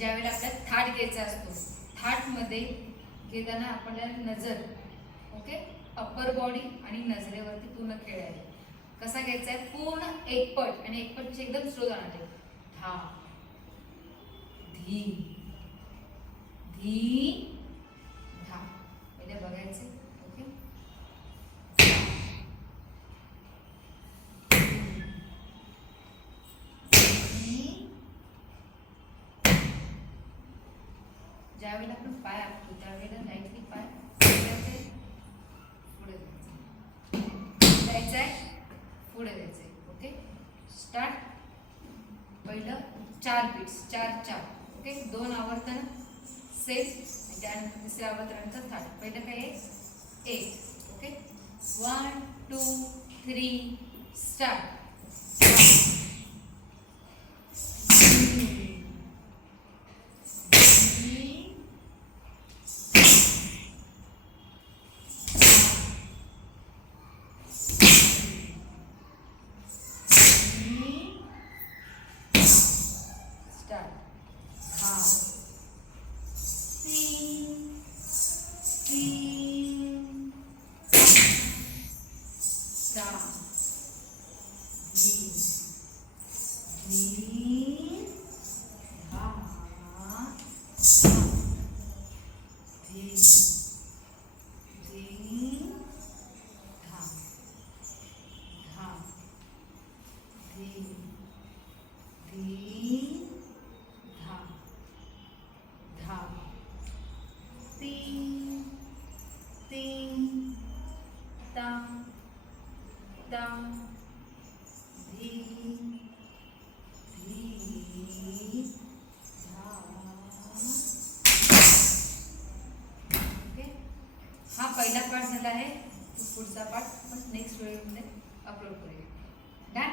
ज्यावेळेला आपल्याला थाट घ्यायचा असतो, थाटमध्ये घेताना आपल्याला नजर, ओके, अप्पर बॉडी आणि नजरेवरती पूर्ण खेळ आहे. कसा घ्यायचा आहे, पूर्ण एकपट आणि एकपट एकदम स्लो जाणार आहे. धा धी धी धा. पहिले बघायचे, ओके. ज्यावेळेला आपण पाय आपतो त्यावेळेला लाईटली पाय पुढे द्यायचंय, पुढे द्यायचंय, ओके. स्टार्ट. पहिलं 4 बीट्स, 4 4, ओके. 2 आवर्तन सेम आणि त्यानंतर तिसऱ्या आवर्तनाचं थाट. पहिलं काय आहे, 8, ओके. 1 2 3 स्टार्ट. हा पहिला पार्ट झाला आहे. पुढचा पार्ट आपण नेक्स्ट व्हिडिओमध्ये अपलोड करूया. डन.